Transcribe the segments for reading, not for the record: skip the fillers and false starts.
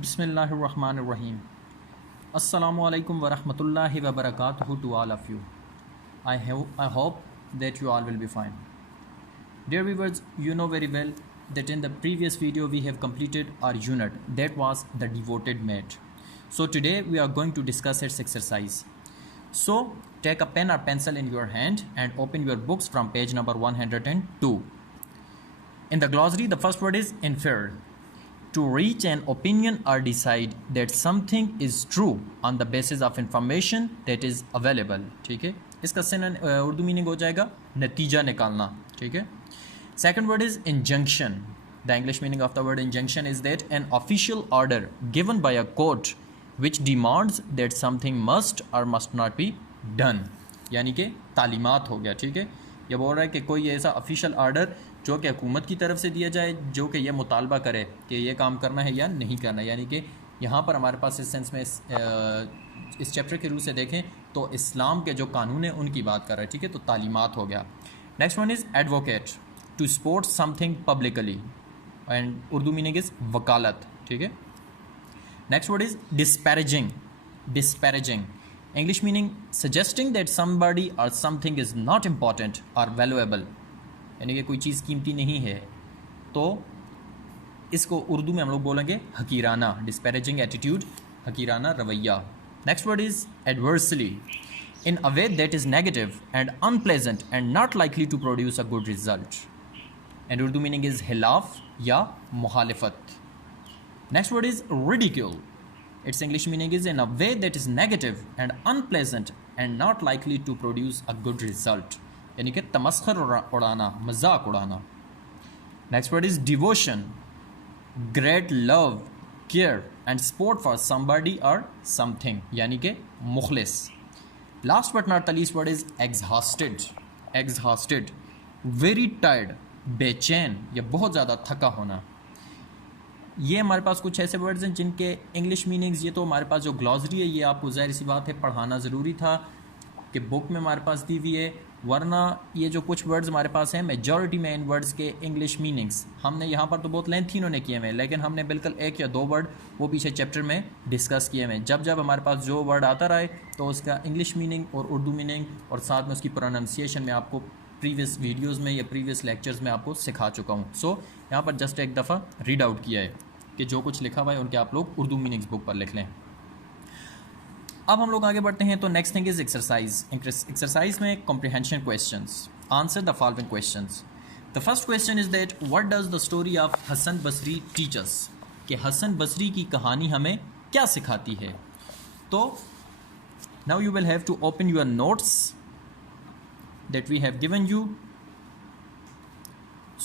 Bismillahirrahmanirrahim. Assalamu alaikum wa rahmatullahi wa barakatuhu to all of you. I hope that you all will be fine. Dear viewers, you know very well that in the previous video we have completed our unit that was the devoted mate. So today we are going to discuss its exercise. So take a pen or pencil in your hand and open your books from page number 102. In the glossary, the first word is infer. To reach an opinion or decide that something is true on the basis of information that is available. ठीक है, इसका Urdu meaning हो जाएगा नतीजा निकालना. ठीक है. Second word is injunction. The English meaning of the word injunction is that an official order given by a court which demands that something must or must not be done. यानी कि तालीमात हो गया. ठीक है, ये बोल रहा है कि कोई ऐसा ऑफिशियल ऑर्डर जो कि हुकूमत की तरफ से दिया जाए जो कि यह मुतालबा करे कि ये काम करना है या नहीं करना. यानी कि यहाँ पर हमारे पास इस सेंस में इस चैप्टर के रूप से देखें तो इस्लाम के जो कानून हैं उनकी बात कर रहा है. ठीक है, तो तालीमात हो गया. Next one is advocate. To support something publicly and Urdu meaning is वकालत. ठीक है. Next word is disparaging. Disparaging English meaning suggesting that somebody or something is not important or valuable. यानी कि कोई चीज़ कीमती नहीं है तो इसको उर्दू में हम लोग बोलेंगे हकीराना. डिस्पैरेजिंग एटीट्यूड, हकीराना रवैया. Next word is adversely. In a way that is negative and unpleasant and not likely to produce a good result. And Urdu meaning is हिलाफ या मुखालिफत. Next word is ridicule. Its English meaning is in a way that is negative and unpleasant and not likely to produce a good result. यानी कि तमस्खर उड़ाना, मजाक उड़ाना. Next word is devotion. Great love, care and support for somebody or something. यानी कि मुखलिस. Last but not the least word is exhausted. Exhausted. Very tired, बेचैन या बहुत ज़्यादा थका होना. ये हमारे पास कुछ ऐसे वर्ड्स हैं जिनके इंग्लिश मीनिंग्स, ये तो हमारे पास जो ग्लॉसरी है ये आपको ज़ाहिर सी बात है पढ़ाना ज़रूरी था कि बुक में हमारे पास दी हुई है, वरना ये जो कुछ वर्ड्स हमारे पास हैं मेजॉरिटी में इन वर्ड्स के इंग्लिश मीनिंग्स हमने यहाँ पर तो बहुत लेंथी इन्होंने किए हुए हैं, लेकिन हमने बिल्कुल एक या दो वर्ड वो पीछे चैप्टर में डिस्कस किए हुए हैं. जब जब हमारे पास जो वर्ड आता रहे तो उसका इंग्लिश मीनिंग और उर्दू मीनिंग और साथ में उसकी प्रोनाउंसिएशन में आपको प्रीवियस वीडियोज़ में या प्रीवियस लेक्चर्स में आपको सिखा चुका हूँ. सो यहाँ पर जस्ट एक दफ़ा रीड आउट किया है कि जो कुछ लिखा हुआ है उनके आप लोग उर्दू मीनिंग्स बुक पर लिख लें. अब हम लोग आगे बढ़ते हैं. तो next thing is exercise. Exercise में comprehension questions. Answer the following questions. The first question is that what does the story of Hasan Basri teach us. कि हसन बसरी की कहानी हमें क्या सिखाती है. तो now you will have to open your notes that we have given you.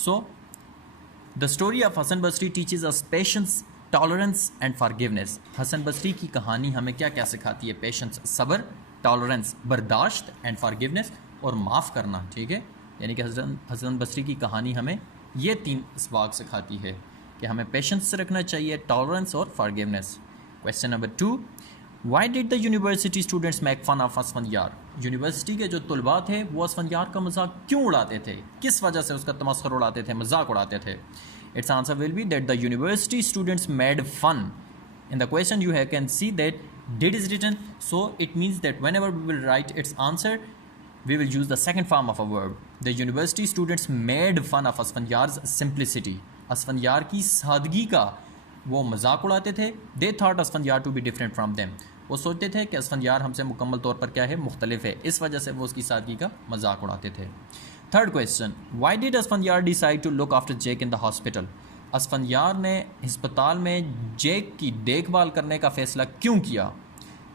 सो The story of Hassan Basri teaches us patience, tolerance and forgiveness. Hasan Basri की कहानी हमें क्या क्या सिखाती है. पेशेंस, सब्र, टॉलरेंस, बर्दाश्त एंड फॉरगिवनेस और माफ़ करना. ठीक है, यानी कि हसन बसरी की कहानी हमें ये तीन इसबाक सिखाती है कि हमें पेशेंस से रखना चाहिए, टॉलरेंस और forgiveness. Question number 2. Why did the university students make fun of Asfandyar. University के जो तलबा थे वो असफंयार का मजाक क्यों उड़ाते थे, किस वजह से उसका तमस्खुर उड़ाते थे, मजाक उड़ाते थे. Its answer will be that the university students made fun. In the question you have can see that did is written, so it means that whenever we will write its answer we will use the second form of a verb. The university students made fun of असफंयार्स simplicity. असफंयार की सादगी का वो मजाक उड़ाते थे. They thought असफंयार to be different from them. वो सोचते थे कि असफंयार हमसे मुकम्मल तौर पर क्या है, मुख्तलिफ है, इस वजह से वो उसकी सादगी का मजाक उड़ाते थे. Third question. Why did Asfandyar decide to look after Jake in the hospital. Asfandyar ने अस्पताल में जेक की देखभाल करने का फ़ैसला क्यों किया.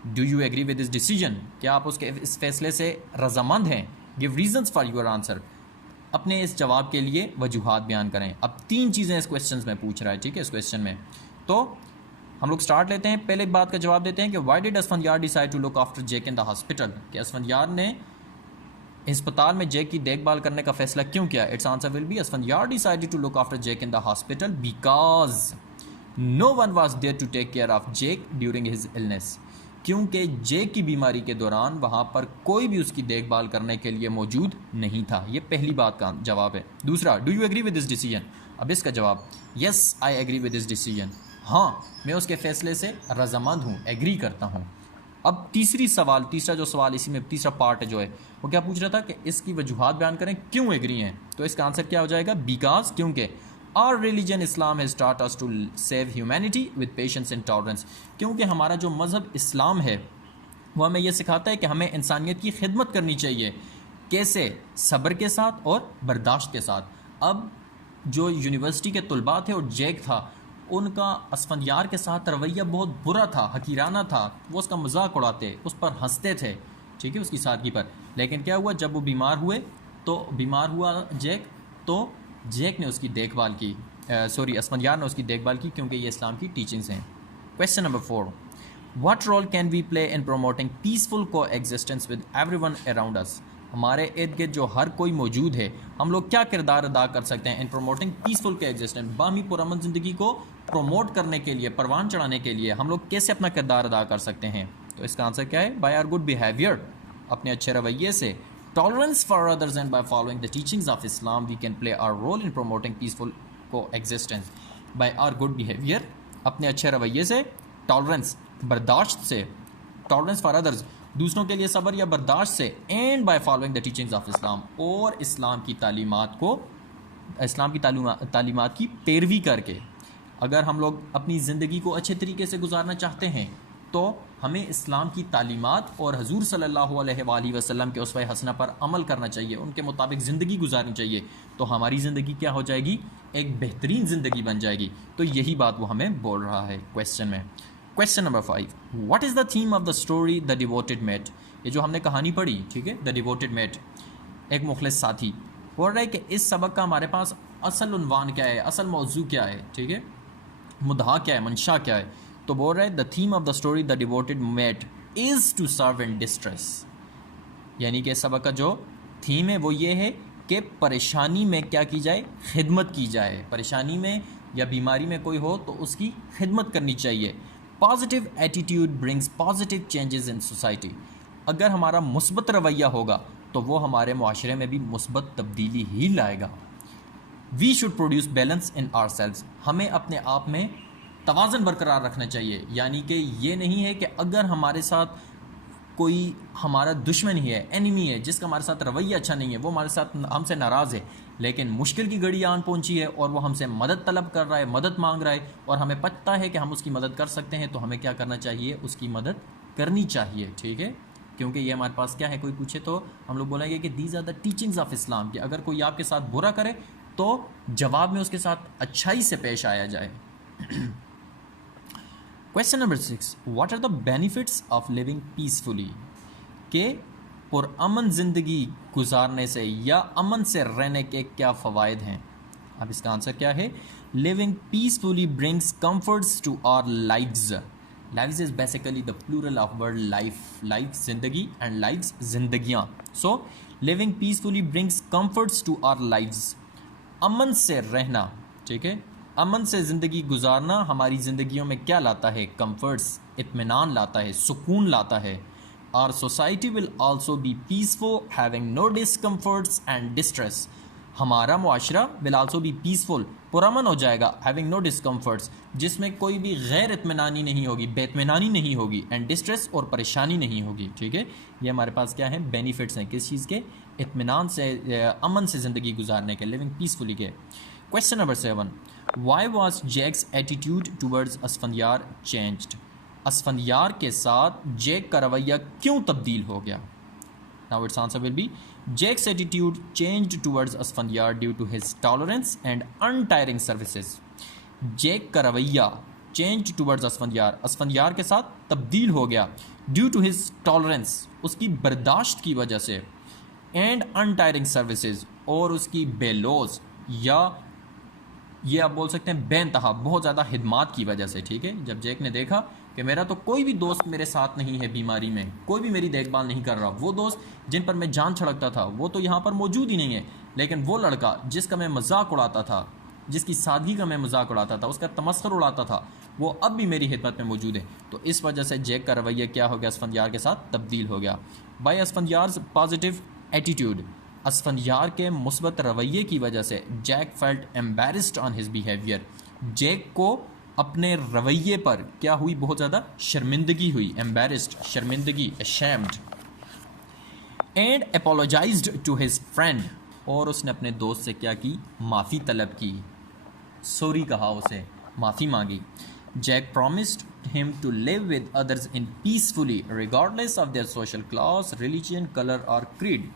Do you agree with this decision. क्या आप उसके इस फैसले से रजामंद हैं. Give reasons for your answer. अपने इस जवाब के लिए वजूहात बयान करें. अब तीन चीज़ें इस क्वेश्चन में पूछ रहा है. ठीक है, इस क्वेश्चन में तो हम लोग स्टार्ट लेते हैं. पहले बात का जवाब देते हैं कि why did Asfandyar decide to look after Jake in the hospital. कि असफंयार ने अस्पताल में जेक की देखभाल करने का फैसला क्यों किया. It's answer will be Asfandyar decided to look after Jake in the hospital because no one was there to take care of Jake during his illness. क्योंकि जेक की बीमारी के दौरान वहाँ पर कोई भी उसकी देखभाल करने के लिए मौजूद नहीं था. ये पहली बात का जवाब है. दूसरा, do you agree with this decision. अब इसका जवाब, yes I agree with this decision. हाँ, मैं उसके फ़ैसले से रज़ामंद हूँ, एग्री करता हूँ। अब तीसरा जो सवाल इसी में तीसरा पार्ट जो है वो क्या पूछ रहा था कि इसकी वजूहात बयान करें क्यों एग्री हैं। तो इसका आंसर क्या हो जाएगा? बिकॉज, क्योंकि our religion Islam has taught us to save humanity with patience and tolerance. क्योंकि हमारा जो मज़हब इस्लाम है वो हमें यह सिखाता है कि हमें इंसानियत की खिदमत करनी चाहिए। कैसे? सब्र के साथ और बर्दाश्त के साथ। अब जो यूनिवर्सिटी के तलबा थे और जैक था, उनका असफंदियार के साथ रवैया बहुत बुरा था, हकीराना था। वो उसका मजाक उड़ाते, उस पर हंसते थे, ठीक है, उसकी सादगी पर। लेकिन क्या हुआ, जब वो बीमार हुआ जैक, तो जैक ने उसकी देखभाल की, असफंदियार ने उसकी देखभाल की, क्योंकि ये इस्लाम की टीचिंग्स हैं। Question number 4, what role can we play in promoting peaceful coexistence with everyone around us. हमारे इर्द गिर्द जो हर कोई मौजूद है, हम लोग क्या किरदार अदा कर सकते हैं इन प्रोमोटिंग पीसफुल को एग्जिस्टेंस, बामी पुरअमन ज़िंदगी को प्रमोट करने के लिए, परवान चढ़ाने के लिए हम लोग कैसे अपना किरदार अदा कर सकते हैं। तो इसका आंसर क्या है? बाय आवर गुड बिहेवियर, अपने अच्छे रवैये से। Tolerance for others and by following the teachings of Islam we can play our role in promoting peaceful coexistence. By our good behaviour, अपने अच्छे रवैये से, टॉलरेंस बर्दाश्त से, टॉलरेंस फॉर अदर्स दूसरों के लिए सब्र या बर्दाश्त से, and by following the teachings of इस्लाम, और इस्लाम की तालीमात की पैरवी करके। अगर हम लोग अपनी ज़िंदगी को अच्छे तरीके से गुजारना चाहते हैं तो हमें इस्लाम की तालीमात और हजूर सल्लल्लाहु अलैहि वसल्लम के उसवा हसना पर अमल करना चाहिए, उनके मुताबिक ज़िंदगी गुजारनी चाहिए। तो हमारी ज़िंदगी क्या हो जाएगी? एक बेहतरीन ज़िंदगी बन जाएगी। तो यही बात वो हमें बोल रहा है क्वेश्चन में। Question number 5, what is the theme of the story the devoted mate. ये जो हमने कहानी पढ़ी, ठीक है, द डिवोटेड मेट, एक मुखलिस साथी, बोल रहा है कि इस सबक का हमारे पास असल उन्वान क्या है, असल मौजू क्या है, ठीक है, मुद्दा क्या है, मंशा क्या है। तो बोल रहा है the theme of the story the devoted mate is to serve in distress. यानी कि सबक का जो थीम है वो ये है कि परेशानी में क्या की जाए? खिदमत की जाए। परेशानी में या बीमारी में कोई हो तो उसकी खिदमत करनी चाहिए। Positive attitude brings positive changes in society. अगर हमारा मुस्बत रवैया होगा तो वो हमारे मुआशरे में भी मुस्बत तब्दीली ही लाएगा। We should produce balance in our selves. हमें अपने आप में तवाज़न बरकरार रखना चाहिए। यानी कि ये नहीं है कि अगर हमारे साथ कोई हमारा दुश्मन ही है, एनिमी है, जिसका हमारे साथ रवैया अच्छा नहीं है, वो हमारे साथ हमसे नाराज़ है, लेकिन मुश्किल की घड़ी आन पहुंची है और वो हमसे मदद तलब कर रहा है, मदद मांग रहा है, और हमें पता है कि हम उसकी मदद कर सकते हैं, तो हमें क्या करना चाहिए? उसकी मदद करनी चाहिए, ठीक है। क्योंकि ये हमारे पास क्या है, कोई पूछे तो हम लोग बोलेंगे कि these are the teachings of Islam, कि अगर कोई आपके साथ बुरा करे तो जवाब में उसके साथ अच्छाई से पेश आया जाए। Question number 6, what are the benefits of living peacefully. के पुरअमन ज़िंदगी गुजारने से या अमन से रहने के क्या फ़वाइद हैं। अब इसका आंसर क्या है? Living peacefully brings comforts to our lives. Lives is basically the plural of word life, life ज़िंदगी एंड लाइव्स ज़िंदगियाँ। So living peacefully brings comforts to our lives. अमन से रहना, ठीक है, अमन से ज़िंदगी गुजारना हमारी ज़िंदगियों में क्या लाता है? कम्फर्ट्स, इत्मीनान लाता है, सुकून लाता है। Our society will also be peaceful, having no discomforts and distress. हमारा मुआशरा will also be peaceful, पुरअमन हो जाएगा, having no discomforts, जिसमें कोई भी गैर इत्मीनानी नहीं होगी, बेइत्मीनानी नहीं होगी, and distress और परेशानी नहीं होगी, ठीक है। ये हमारे पास क्या है? बेनिफिट्स हैं किस चीज़ के? इत्मीनान से, अमन से ज़िंदगी गुजारने के, लिविंग पीसफुली के। Question number 7, Why was Jack's attitude towards Asfandyar changed? Asfandyar के साथ जैक का रवैया क्यों तब्दील हो गया? Now its answer will be Jack's attitude changed towards Asfandyar due to his tolerance and untiring services. Jack का रवैया चेंज्ड टुवर्ड्स असफंदियार, असफंदियार के साथ तब्दील हो गया ड्यू टू हिज टॉलरेंस, उसकी बर्दाश्त की वजह से, एंड अनटायरिंग सर्विसेज, और उसकी बेलोज या ये आप बोल सकते हैं बेइंतहा बहुत ज़्यादा खिदमात की वजह से, ठीक है। जब जैक ने देखा कि मेरा तो कोई भी दोस्त मेरे साथ नहीं है, बीमारी में कोई भी मेरी देखभाल नहीं कर रहा, वो दोस्त जिन पर मैं जान छिड़कता था वो तो यहाँ पर मौजूद ही नहीं है, लेकिन वो लड़का जिसका मैं मजाक उड़ाता था, जिसकी सादगी का मैं मजाक उड़ाता था, उसका तमस्खुर उड़ाता था, वो अब भी मेरी खिदमत में मौजूद है। तो इस वजह से जैक का रवैया क्या हो गया? असफंदियार के साथ तब्दील हो गया। By Asfandyar positive attitude, Asfandyar के मुस्बत रवैये की वजह से Jack felt embarrassed on his behaviour, Jack को अपने रवैये पर क्या हुई, बहुत ज़्यादा शर्मिंदगी हुई, एम्बेरस्ड, शर्मिंदगी, ashamed. And apologised to his friend, और उसने अपने दोस्त से क्या की, माफ़ी तलब की, सॉरी कहा, उसे माफ़ी मांगी। Jack promised him to live with others in peacefully regardless of their social class, religion, colour और creed.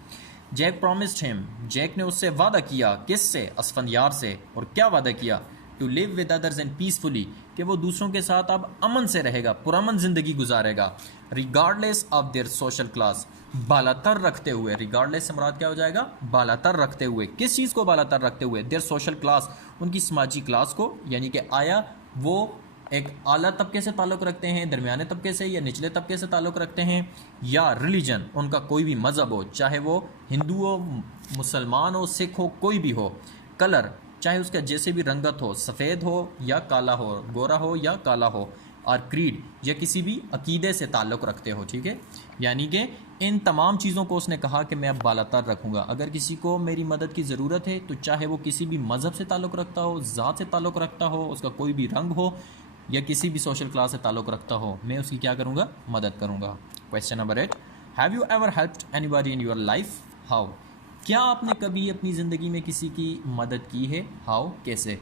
Jack promised him, Jack ने उससे वादा किया, किससे, असफंदियार से। और क्या वादा किया, to live with others in peacefully, कि वो दूसरों के साथ अब अमन से रहेगा, पुरअमन ज़िंदगी गुजारेगा। Regardless of their social class, बालातर रखते हुए, रिगार्डलेस से मुराद क्या हो जाएगा, बालातर रखते हुए। किस चीज़ को बालातर रखते हुए, देयर सोशल क्लास, उनकी समाजी क्लास को, यानी कि आया वो एक आला तबके से ताल्लुक़ रखते हैं, दरमियाने तबके से या निचले तबके से ताल्लुक़ रखते हैं, या रिलीजन, उनका कोई भी मज़हब हो, चाहे वो हिंदू हो, मुसलमान हो, सिख हो, कोई भी हो। कलर, चाहे उसका जैसे भी रंगत हो, सफ़ेद हो या काला हो, गोरा हो या काला हो। और क्रीड, या किसी भी अकीदे से ताल्लुक़ रखते हो, ठीक है। यानी कि इन तमाम चीज़ों को उसने कहा कि मैं अब बालातर रखूँगा। अगर किसी को मेरी मदद की ज़रूरत है तो चाहे वो किसी भी मज़हब से ताल्लुक़ रखता हो, ज़ात से ताल्लुक़ रखता हो, उसका कोई भी रंग हो, या किसी भी सोशल क्लास से ताल्लुक़ रखता हो, मैं उसकी क्या करूँगा, मदद करूँगा। Question number 8, have you ever helped anybody in your life, how. क्या आपने कभी अपनी ज़िंदगी में किसी की मदद की है, हाउ, कैसे।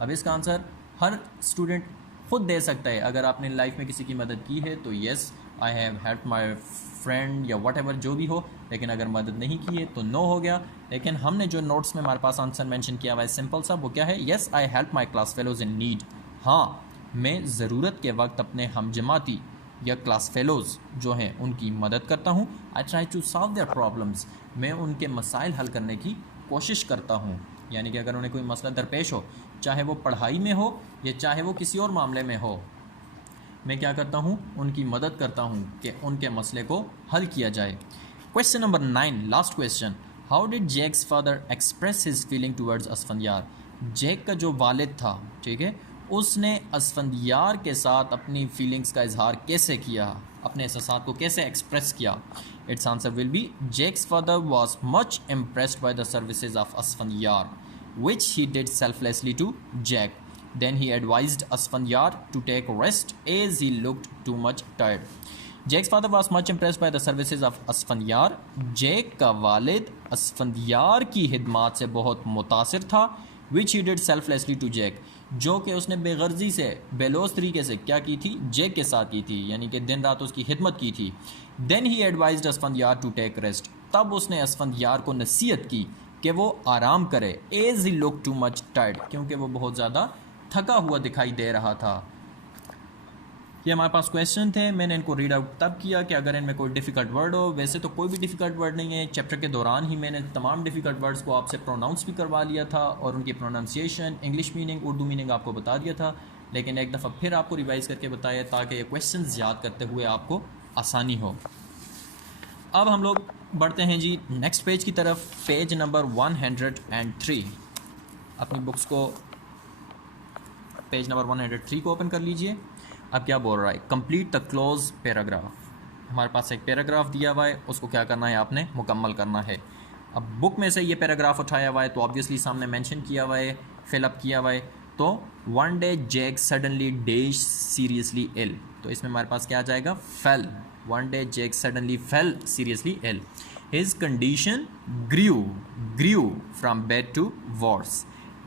अब इसका आंसर हर स्टूडेंट खुद दे सकता है। अगर आपने लाइफ में किसी की मदद की है तो yes, I have help my friend या वट एवर जो भी हो। लेकिन अगर मदद नहीं की है तो नो हो गया। लेकिन हमने जो नोट्स में हमारे पास आंसर मेंशन किया हुआ है सिंपल सा, वो क्या है, yes I help my class fellows in need. हाँ, मैं ज़रूरत के वक्त अपने हमजमाती या क्लास फेलोज़ जो हैं उनकी मदद करता हूँ। I try to solve their problems, मैं उनके मसाइल हल करने की कोशिश करता हूँ। यानी कि अगर उन्हें कोई मसला दरपेश हो, चाहे वो पढ़ाई में हो या चाहे वो किसी और मामले में हो, मैं क्या करता हूँ, उनकी मदद करता हूँ कि उनके मसले को हल किया जाए। Question number 9, last question, how did Jack's father express his feeling towards Asfandyar. Jack का जो वालिद था, ठीक है, उसने असफंदियार के साथ अपनी फीलिंग्स का इजहार कैसे किया, अपने एहसासात को कैसे एक्सप्रेस किया। It's answer will be, Jack's father was much impressed by the services of Asfandyar which he did selflessly to Jack. Then he advised Asfandyar to take rest as he looked too much tired. Jack's father was much impressed by the services of Asfandyar. Jack का वालिद असफंदियार की हिदमात से बहुत मुतासिर था, which he did selflessly to Jack, जो कि उसने बेगर्जी से, बेलोस तरीके से क्या की थी, जैक के साथ की थी, यानी कि दिन रात उसकी खिदमत की थी। Then he advised Asfandyar to take rest. तब उसने असफंदियार को नसीहत की कि वो आराम करे, as he look too much tired, क्योंकि वो बहुत ज़्यादा थका हुआ दिखाई दे रहा था। ये हमारे पास क्वेश्चन थे, मैंने इनको रीड आउट तब किया कि अगर इनमें कोई डिफ़िकल्ट वर्ड हो। वैसे तो कोई भी डिफ़िकल्ट वर्ड नहीं है, चैप्टर के दौरान ही मैंने तमाम डिफ़िकल्ट वर्ड्स को आपसे प्रोनाउंस भी करवा लिया था और उनकी pronunciation, English meaning, Urdu meaning आपको बता दिया था। लेकिन एक दफ़ा फिर आपको रिवाइज़ करके बताया ताकि ये क्वेश्चन याद करते हुए आपको आसानी हो। अब हम लोग बढ़ते हैं जी नेक्स्ट पेज की तरफ, पेज नंबर 103। अपनी बुक्स को पेज नंबर 103 को ओपन कर लीजिए। अब क्या बोल रहा है, कंप्लीट द क्लोज पैराग्राफ। हमारे पास एक पैराग्राफ दिया हुआ है, उसको क्या करना है, आपने मुकम्मल करना है। अब बुक में से ये पैराग्राफ उठाया हुआ है तो ऑब्वियसली सामने मेंशन किया हुआ है, फिलअप किया हुआ है। तो one day Jack suddenly dash seriously ill, तो इसमें हमारे पास क्या आ जाएगा, fell. One day Jake suddenly fell seriously ill. His condition grew from bad to worse.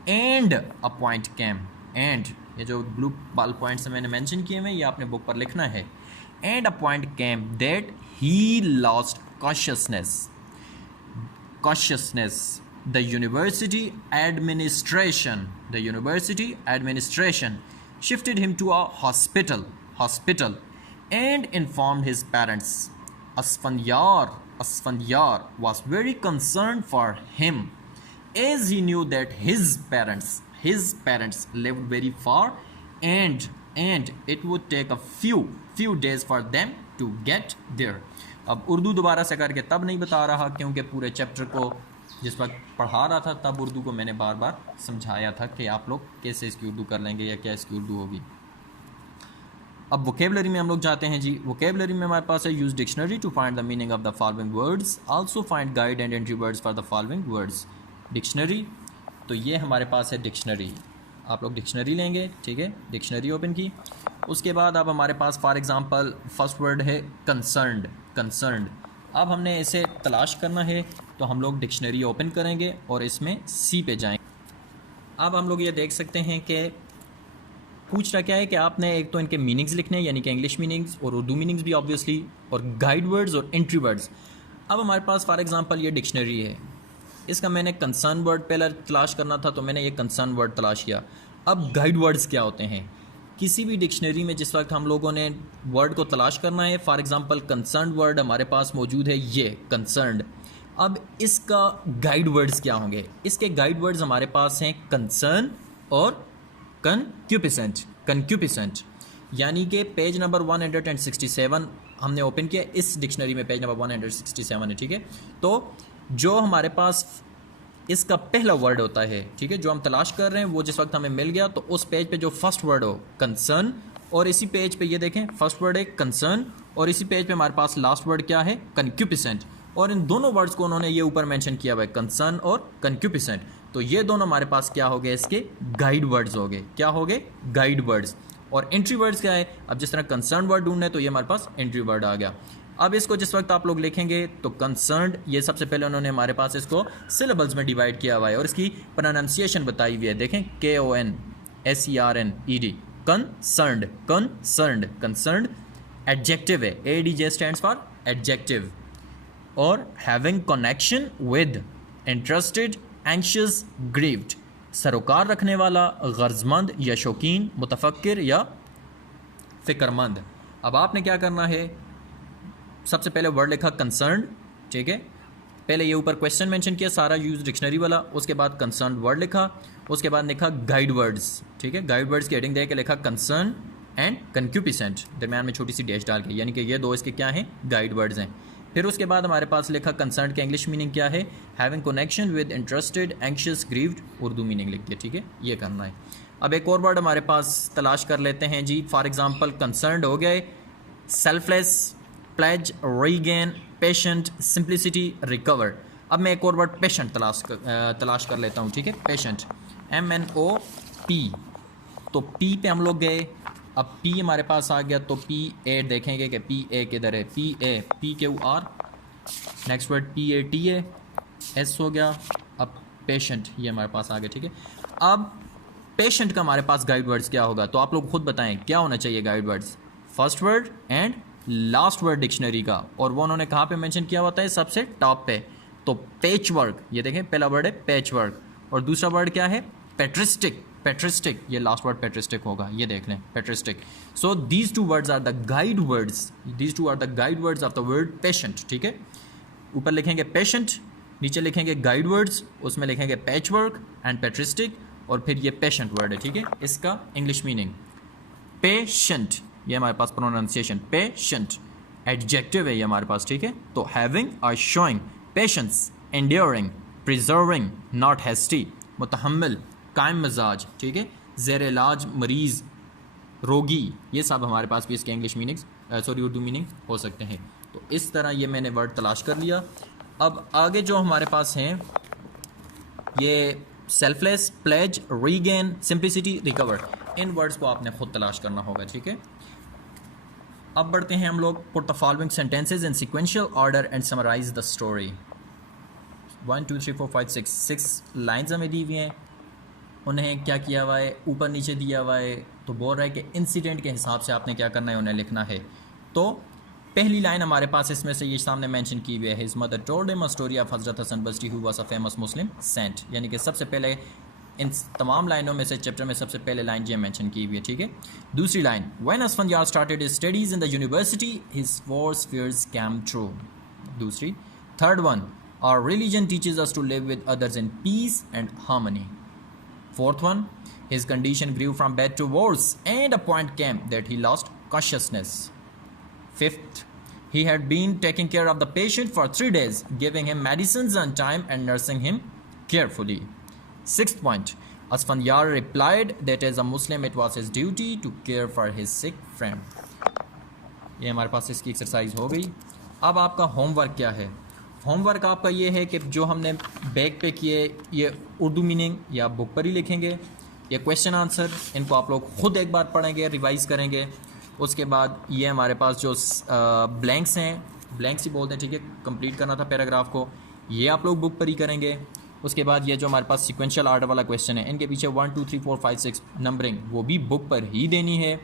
And a point came. And ये जो blue ball points मैंने mention किए हैं, ये आपने बुक पर लिखना है। And a point came that he lost consciousness. The university administration shifted him to a hospital. And informed his parents. Asfandyar was very concerned for him, as he knew that his parents lived very far, and it would take a few days for them to get there. अब उर्दू दोबारा से करके तब नहीं बता रहा क्योंकि पूरे चैप्टर को जिस वक्त पढ़ा रहा था तब उर्दू को मैंने बार बार समझाया था कि आप लोग कैसे इसकी उर्दू कर लेंगे या क्या इसकी उर्दू होगी। अब वोकेबलरी में हम लोग जाते हैं जी। वोकेबलरी में हमारे पास है, use dictionary to find the meaning of the following words, also find guide and entry words for the following words. Dictionary, तो ये हमारे पास है डिक्शनरी। आप लोग डिक्शनरी लेंगे, ठीक है, डिक्शनरी ओपन की। उसके बाद अब हमारे पास फॉर एग्ज़ाम्पल फर्स्ट वर्ड है कंसर्न्ड, कंसर्न्ड। अब हमने इसे तलाश करना है, तो हम लोग डिक्शनरी ओपन करेंगे और इसमें सी पे जाएंगे। अब हम लोग ये देख सकते हैं कि पूछ रहा क्या है कि आपने एक तो इनके मीनिंग्स लिखने हैं, यानी कि इंग्लिश मीनिंग्स और उर्दू मीनिंग्स भी ऑब्वियसली, और गाइड वर्ड्स और एंट्री वर्ड्स। अब हमारे पास फॉर एग्जांपल ये डिक्शनरी है, इसका मैंने कंसर्न वर्ड पहले तलाश करना था, तो मैंने ये कंसर्न वर्ड तलाश किया। अब गाइड वर्ड्स क्या होते हैं? किसी भी डिक्शनरी में जिस वक्त हम लोगों ने वर्ड को तलाश करना है, फॉर एग्जांपल कंसर्न वर्ड हमारे पास मौजूद है, ये कंसर्न्ड। अब इसका गाइड वर्ड्स क्या होंगे? इसके गाइड वर्ड्स हमारे पास हैं कंसर्न और कन्क्यूपिसेंट, कन्क्यूपिसेंट। यानी कि पेज नंबर 167 हमने ओपन किया, इस डिक्शनरी में पेज नंबर 167 है, ठीक है। तो जो हमारे पास इसका पहला वर्ड होता है, ठीक है, जो हम तलाश कर रहे हैं, वो जिस वक्त हमें मिल गया, तो उस पेज पे जो फर्स्ट वर्ड हो कंसर्न, और इसी पेज पे ये देखें फर्स्ट वर्ड है कंसर्न, और इसी पेज पे हमारे पास लास्ट वर्ड क्या है? कन्क्यूपिसेंट। और इन दोनों वर्ड्स को उन्होंने ये ऊपर मेंशन किया हुआ है, कंसर्न और कन्क्यूपिसेंट। तो ये दोनों हमारे पास क्या हो गए? इसके गाइड वर्ड्स हो गए। क्या हो गए? Guide words. और एंट्री वर्ड्स क्या है? अब जिस तरह कंसर्न वर्ड ढूंढना है, तो ये हमारे पास एंट्री वर्ड आ गया। अब इसको जिस वक्त आप लोग लिखेंगे, तो कंसर्न्ड, ये सबसे पहले उन्होंने हमारे पास इसको सिलेबल्स में डिवाइड किया हुआ है और इसकी प्रोनाउंसिएशन बताई हुई है। देखें, KONSERNED, concerned, concerned, concerned. Adjective है, ADJ स्टैंड्स फॉर एडजेक्टिव। और having connection with, interested, anxious, grieved, सरोकार रखने वाला, गर्जमंद या शौकीन, मुतफक्किर या फिक्रमंद। अब आपने क्या करना है? सबसे पहले वर्ड लिखा कंसर्न्ड, ठीक है, पहले ये ऊपर क्वेश्चन मेंशन किया सारा यूज डिक्शनरी वाला, उसके बाद कंसर्न वर्ड लिखा, उसके बाद लिखा गाइड वर्ड्स, ठीक है, गाइड वर्ड्स की हेडिंग दे के लिखा कंसर्न एंड कन्क्यूपिसेंट, दरम्यान में छोटी सी डैश डाल के, यानी कि ये दो इसके क्या हैं? गाइड वर्ड्स हैं। फिर उसके बाद हमारे पास लिखा कंसर्न का इंग्लिश मीनिंग क्या है? Having connection with, interested, anxious, grieved, Urdu meaning लिख दिया, ठीक है, ये करना है। अब एक और वर्ड हमारे पास तलाश कर लेते हैं जी। फॉर एग्जाम्पल कंसर्न्ड हो गए, selfless, pledge, regain, patient, simplicity, recover. अब मैं एक और वर्ड पेशेंट तलाश कर लेता हूँ, ठीक है, पेशेंट, MNOP। तो P पे हम लोग गए, अब P हमारे पास आ गया, तो PA देखेंगे कि PA किधर है? PQR, next word PATA, S हो गया। अब पेशेंट ये हमारे पास आ गया, ठीक है। अब पेशेंट का हमारे पास गाइड वर्ड्स क्या होगा? तो आप लोग खुद बताएं क्या होना चाहिए guide words? First word and last word dictionary का, और वो उन्होंने कहाँ पे मेंशन किया होता है? सबसे टॉप पे। तो पैच वर्क, ये देखें पहला वर्ड है पैच वर्क, और दूसरा वर्ड क्या है? पेट्रिस्टिक, पेट्रिस्टिक, ये लास्ट वर्ड पेट्रिस्टिक होगा, ये देख लें, पेट्रिस्टिक। So these two words are the guide words, these two are the guide words of the word patient, ठीक है। ऊपर लिखेंगे पेशेंट, नीचे लिखेंगे गाइड वर्ड्स, उसमें लिखेंगे पैच वर्क एंड पेट्रिस्टिक, और फिर ये पेशेंट वर्ड है, ठीक है। इसका इंग्लिश मीनिंग पेशेंट, ये हमारे पास प्रोनाउंसिएशन पेशेंट, एडजेक्टिव है ये हमारे पास, ठीक है। तो हैविंग और showing, patience, enduring, preserving, not hasty, मुतहम्मिल, कायम मिजाज, ठीक है, ज़ेर इलाज, मरीज़, रोगी, ये सब हमारे पास भी इसके इंग्लिश मीनिंग्स उर्दू मीनिंग हो सकते हैं। तो इस तरह ये मैंने वर्ड तलाश कर लिया। अब आगे जो हमारे पास हैं, ये selfless, pledge, regain, simplicity, recover, इन वर्ड्स को आपने खुद तलाश करना होगा, ठीक है। अब बढ़ते हैं हम लोग। Put the following sentences in sequential order and summarise the story. 1 2 3 4 5 6 lines हमें दी हुई हैं, उन्हें क्या किया हुआ है? ऊपर नीचे दिया हुआ है। तो बोल रहा है कि इंसिडेंट के हिसाब से आपने क्या करना है? उन्हें लिखना है। तो पहली लाइन हमारे पास इसमें से ये सामने मेंशन की हुई है, his mother told him a story of Hazrat Hasan Basri who was a famous Muslim saint, यानी कि सबसे पहले इन तमाम लाइनों में से चैप्टर में सबसे पहले लाइन ये मेंशन की हुई है, ठीक है। दूसरी line, when Asfandyar started his studies in the university his worst fears came true. दूसरी। Third one, our religion teaches us to live with others in peace and harmony. Fourth one, his condition grew from bad to worse, and a point came that he lost consciousness. Fifth, he had been taking care of the patient for 3 days, giving him medicines on time and nursing him carefully. Sixth point, Asfanyar replied that as a Muslim it was his duty to care for his sick friend. ये हमारे पास इसकी exercise हो गई। अब आपका homework क्या है? Homework आपका ये है कि जो हमने बैक पे किए, ये उर्दू मीनिंग या बुक पर ही लिखेंगे। ये क्वेश्चन आंसर, इनको आप लोग खुद एक बार पढ़ेंगे, रिवाइज करेंगे। उसके बाद ये हमारे पास जो ब्लैंक्स हैं, ब्लैंक्स ही बोलते हैं, ठीक है, कंप्लीट करना था पैराग्राफ को, ये आप लोग बुक पर ही करेंगे। उसके बाद ये जो हमारे पास सिक्वेंशियल आर्डर वाला क्वेश्चन है, इनके पीछे 1 2 3 4 5 6 नंबरिंग, वो भी बुक पर ही देनी है।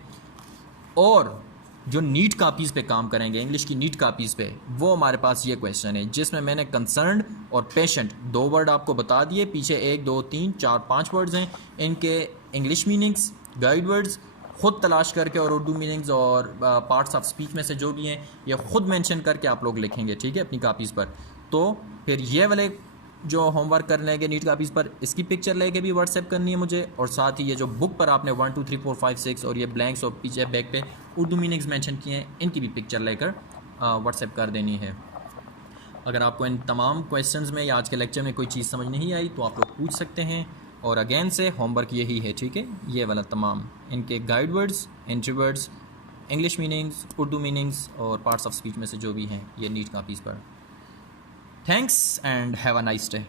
और जो नीट कापीज़ पे काम करेंगे, इंग्लिश की नीट कापीज़ पे, वो हमारे पास ये क्वेश्चन है जिसमें मैंने कंसर्न्ड और पेशेंट 2 वर्ड आपको बता दिए, पीछे 1 2 3 4 5 वर्ड्स हैं, इनके इंग्लिश मीनिंग्स, गाइड वर्ड्स खुद तलाश करके, और उर्दू मीनिंग्स और पार्ट्स ऑफ स्पीच में से जो भी हैं ये खुद मेंशन करके आप लोग लिखेंगे, ठीक है, अपनी कापीज़ पर। तो फिर ये वाले जो होमवर्क कर लेंगे नीट कापीज़ पर, इसकी पिक्चर लेके भी व्हाट्सएप करनी है मुझे, और साथ ही ये जो बुक पर आपने 1 2 3 4 5 6 और ये ब्लैंक्स और पीछे बैक पे उर्दू मीनिंग्स मेंशन किए हैं, इनकी भी पिक्चर लेकर व्हाट्सएप कर देनी है। अगर आपको इन तमाम क्वेश्चंस में या आज के लेक्चर में कोई चीज़ समझ नहीं आई तो आप लोग पूछ सकते हैं। और अगेन से होमवर्क यही है, ठीक है, ये वाला तमाम, इनके guide words, entry words, English meanings, Urdu meanings और पार्ट्स ऑफ स्पीच में से जो भी हैं, ये नीट कापीज़ पर। Thanks and have a nice day.